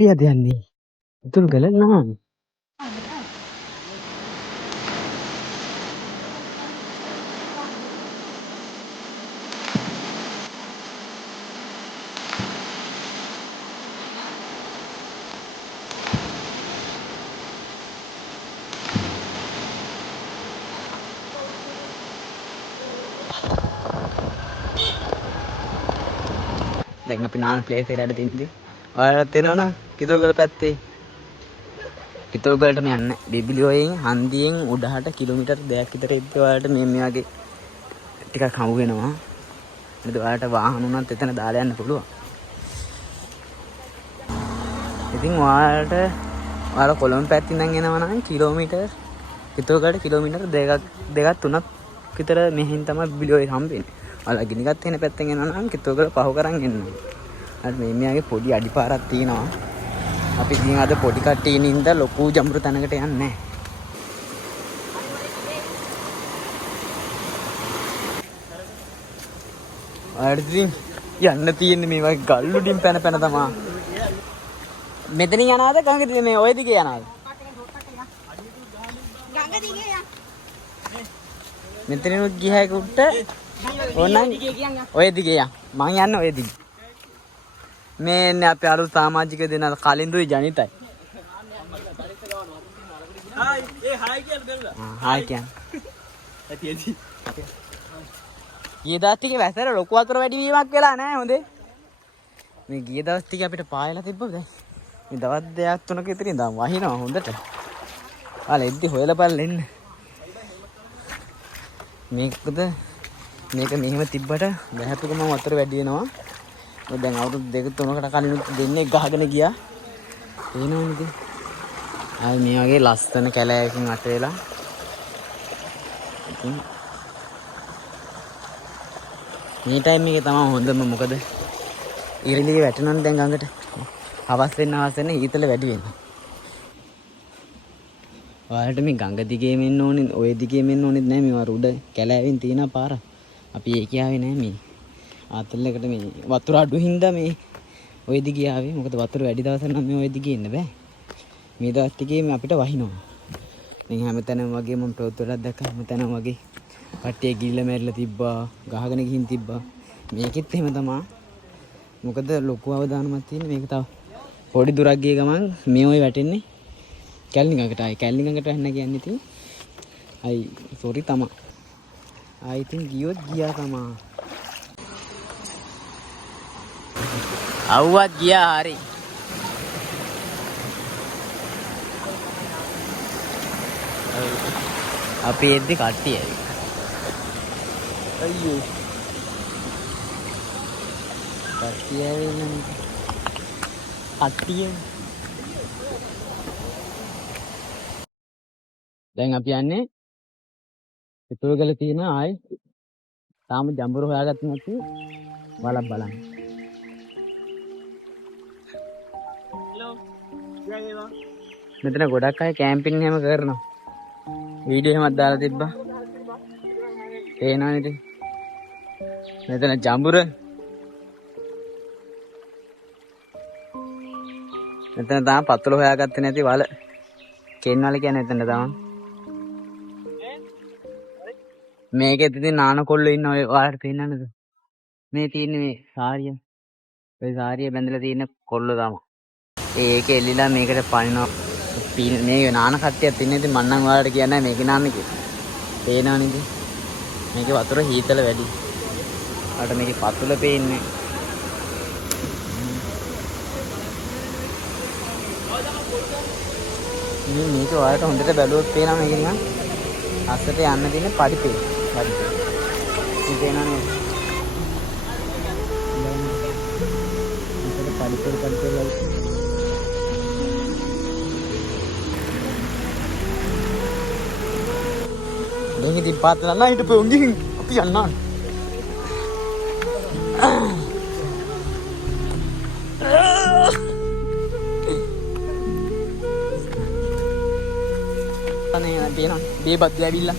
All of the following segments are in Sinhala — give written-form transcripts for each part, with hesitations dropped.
කට්ටියද යන්නේ ඉතුරුගල නාම දැන් අපි නාන ප්ලේස් එකට තින්දි ඔයාලට තේරෙනවද කිතුල්ගල පැත්තේ කිතුල්ගලටම යන්න බිබිලියෝයෙන් හන්දියෙන් උඩහට කිලෝමීටර් 2ක් විතර ඉද්ද ඔයාලට මේ වගේ ටිකක් හමු වෙනවා නේද ඔයාලට වාහන උනත් එතන දාලා යන්න පුළුවන් ඉතින් ඔයාලා කොළඹ පැත්තෙන් ඉඳන් එනවා නම් කිලෝමීටර් කිතුල්ගලට කිලෝමීටර් 2ක් 3ක් විතර මෙහෙන් තමයි බිබිලියෝය හම්බෙන්නේ ඔයාලා ගිනිගත් වෙන පැත්තෙන් එනවා නම් කිතුල්ගල පහු කරන් එන්න අර මේ මෙයාගේ පොඩි අඩිපාරක් තියෙනවා අපි ඉතින් අද පොඩි කට්ටියින් ඉඳලා ලොකු ජඹුරු තැනකට යන්නේ නැහැ. ආර්දින් යන්න තියෙන්නේ මේ වගේ ගල්ුඩින් පැන තමයි. මෙතනින් යනවාද ගඟ දිගේ මේ ඔය දිගේ යනවාද? ගඟ දිගේ යන්න. මෙතනින් ගිහයකට ඕනනම් ඔය දිගේ යන්න. මං යන්නේ ඔය දිගේ. මේ අපේ අලුත් සමාජික දෙන කලින්දුයි ජනිතයි. හායි ඒ හායි කියලා හායි කියන්නේ. ඇතියදී. ගිය දවස් ටිකේ වැසර ලොකු වතුර වැඩි වීමක් වෙලා නැහැ හොඳේ. මේ ගිය දවස් ටිකේ අපිට පායලා තිබ්බද දැන්. මේ දවස් දෙකක් තුනක විතර ඉඳන් වහිනවා හොඳට. ආල එද්දි හොයලා බලන්න එන්න. මේක මෙහෙම තිබ්බට බහැපු ගමන් වතුර වැඩි වෙනවා. දැන් අවුරුදු 2-3කට කලින් දෙන්නේ ගහගෙන ගියා. එනවනේ. ආයි මේ වගේ ලස්සන කැලෑවකින් අට වෙලා. ඉතින් මේ ටයිම් එකේ තමයි හොඳම මොකද ඉරිලිය වැටෙනවනේ දැන් ගඟට. හවස් වෙන්න ඊතල වැඩි වෙනවා. ඔයාලට මේ ගඟ දිගේ මෙන්න ඕනේ, ඔය දිගේ මෙන්න ඕනේ නැහැ මේ වර උඩ කැලෑවෙන් තියෙන පාර. අපි ඒක ආවේ නැහැ මේ. ආතල් එකට මේ වතුර අඩු හින්දා මේ ඔය දිගේ ආවේ. මොකද වතුර වැඩි දවසක් නම් මේ ඔය දිගේ ඉන්න බෑ. මේ දවස් ටිකේ මේ අපිට වහිනවා. මේ හැමතැනම වගේ මම පොතවලක් දැක්කා හැමතැනම වගේ කට්ටිය ගිල්ල මැරිලා තිබ්බා, ගහගෙන ගිහින් තිබ්බා. මේකෙත් එහෙම තමයි. මොකද ලොකු අවදානමක් තියෙන මේක තව පොඩි දුරක් ගිය ගමන් මේ ඔය වැටෙන්නේ කැලණි ගඟට. ආයි කැලණි ගඟට යන්න කියන්නේ ඉතින් අයි සෝරි තමයි. ආයි ඉතින් ගියොත් ගියා තමයි. අවුවත් ගියා හරි. අපි එද්දි කට්ටිය ඇවි. අයියෝ. කට්ටිය ඇවිල්ලා. කට්ටිය. දැන් අපි යන්නේ පිටුවගල තියෙන ආයි තාම ජඹුරු හොයාගත්තේ නැති වලක් බලන්න. මෙතන ගොඩක් අය කැම්පින් එහෙම කරනවා. වීඩියෝ එකක් දාලා තිබ්බා. පේනවනේ ඉතින්. මෙතන ජඹුර. මෙතන තාම පතුල හොයාගත්තේ නැති වල. කෙන් වල කියන්නේ එතන තමයි. මේකෙත් ඉතින් නාන කොල්ලෝ ඉන්න ඔය ඔයාලට පේන්නද? මේ තියෙන්නේ මේ සාරිය. ඔය සාරිය බැඳලා තියෙන කොල්ලෝ තමයි. ඒක එල්ලිලා මේකට පනිනවා. මේ නාන කට්ටියක් ඉන්නේ ඉතින් මම නම් ඔයාලට කියන්නේ මේක නාන්නේ කියලා. පේනවනේ ඉතින්. මේකේ වතුර හීතල වැඩි. අර මේකේ පතුල පේන්නේ. මේක ඔයාලට හොඳට බැලුවොත් පේනවා මේක නිකන් අස්සට යන්න තියෙන පඩිපේ. පඩිපේ. ඉතින් පේනවනේ. මේක පඩිපේ. දැන් ඉතින් පාත්‍රලා නැහැ හිටපො උන්ගින් අපි යන්නා. අනේ පේනවා බේබත් ඇවිල්ලා.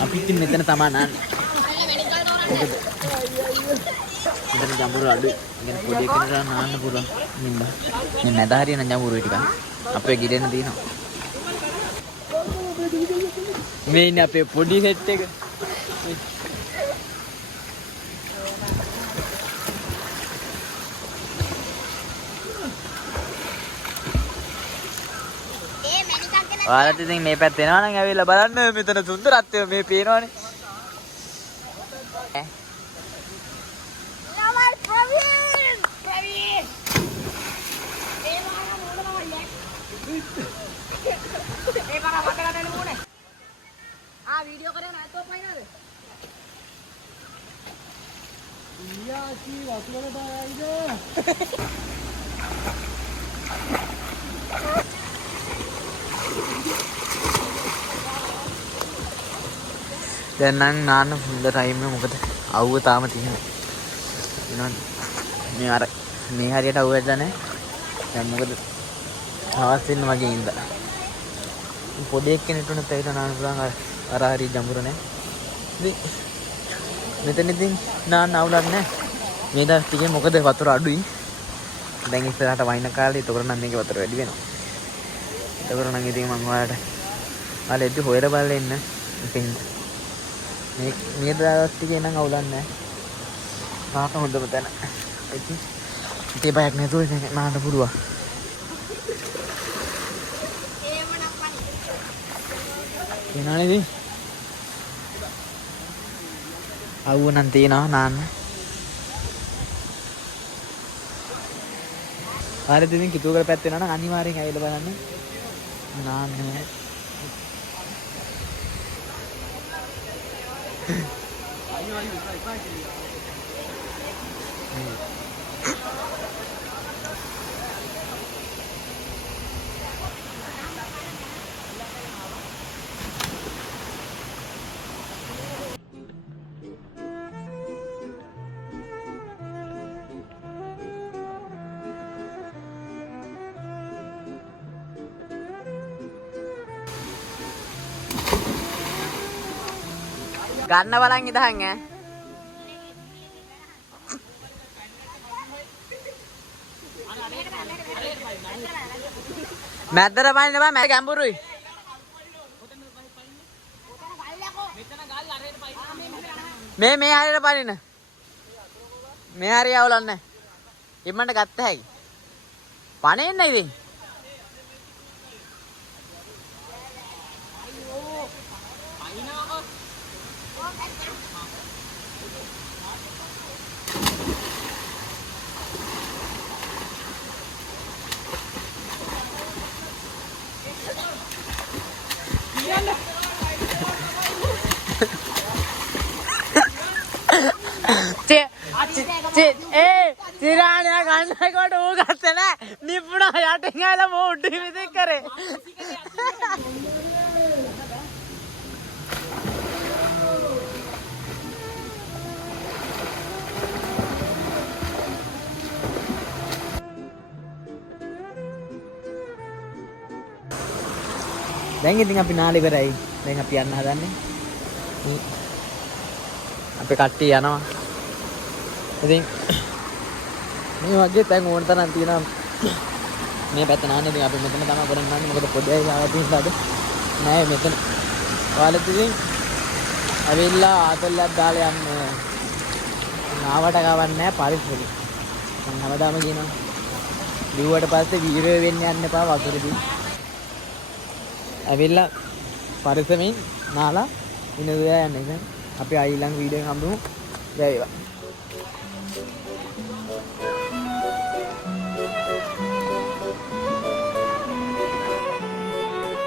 අපි ඉතින් මෙතන තමයි නාන්නේ. මෙතන ජඹුරු අඩුයි. ඉතින් පොඩි එකකට නාන්න පුළුවන්. නිම්බා. මේ මැද හරියන ජඹුරු ටික. අපේ ගිරෙන්න තියෙනවා. මේ ඉන්නේ අපේ පොඩි සෙට් එක. ඔයාලට ඉතින් මේ පැත්ත එනවා නම් ඇවිල්ලා බලන්න මෙතන සුන්දරත්වය මේ පේනවනේ. නවල් ප්‍රවීන් ප්‍රවීන් ඒ මාන මොනවද ඒ බර වකලා දෙන්න ඕනේ වීඩියෝ කරේ නැතෝ පයින්නද ඉයාචි වතුරට ආයිද දැන් නම් නාන්න හොඳ ටයිම් එක මොකද අවුව තාම තියෙනවා. එනවා මේ අර මේ හරියට අවුව ඇද්ද නැහැ. දැන් මොකද හවස් වෙන වගේ ඉඳලා. පොඩි එක්කෙනෙක් උනත් ඇවිල්ලා නාන්න පුළුවන් අර හරිය ජඹුර නැහැ. ඉතින් මෙතන ඉතින් නාන්න අවුලක් නැහැ. මේ දවස් ටිකේ මොකද වතුර අඩුයි. දැන් ඉස්සරහට වයින් කාලේ ඒතකොට නම් මේකේ වතුර වැඩි වෙනවා. ඒතකොට නම් ඉතින් මම ඔයාලට එද්දි හොයලා බලලා ඉන්න. ඉතින් මේ දවස් ටිකේ නම් අවුලක් නැහැ. නාට හොඳම තැන. ඉතින් ඉතේ බයක් නැතුව ඉතින් නාන්න පුළුවන්. එනවනේ ඉතින්. අවුව නම් තියනවා නාන්න. හරිද ඉතින් කිතුවකට පැත්ත වෙනවා නම් අනිවාර්යෙන් ඇවිල්ලා බලන්න. නාන්න. ගන්න බලන් ඉදහන් ඈ මැද්දට පයින්න බෑ මැද ගැඹුරුයි මේ හරියට පයින්න මේ හරිය අවුලක් නැහැ ඉක්මනට ගත්ත හැකි පණෙන්න ඉතින් තිරාණය ගන්නකොට ඌ ගත්තේ නෑ නිපුණා යටින් ඇවිල්ලා මෝ උඩින් විදික් කරේ දැන් ඉතින් අපි නාලි ඉවරයි දැන් අපි යන්න හදන්නේ අපේ කට්ටිය යනවා ඉතින් මේ වගේ තැන් ඕන තරම් තියෙනවා මේ පැත්ත නාන්නේ ඉතින් අපි මෙතන තමයි ගොඩක් නාන්නේ මොකද පොඩි අය ආවතින් බඩ නෑ මෙතන ඔයාලත් ඉතින් ඇවිල්ලා ආතල්ලක් දාලා යන්න නාවට ගවන්නේ නෑ පරිස්සමෙන් මම හැමදාම කියනවා ලිව්වට පස්සේ වීරය වෙන්න යන්න එපා වතුරේදී ඇවිල්ලා පරිස්සමෙන් නාලා ඉන්න දුවා යන්න ඉතින් අපි ඊළඟ වීඩියෝ එක හම්බෙමු ජය වේවා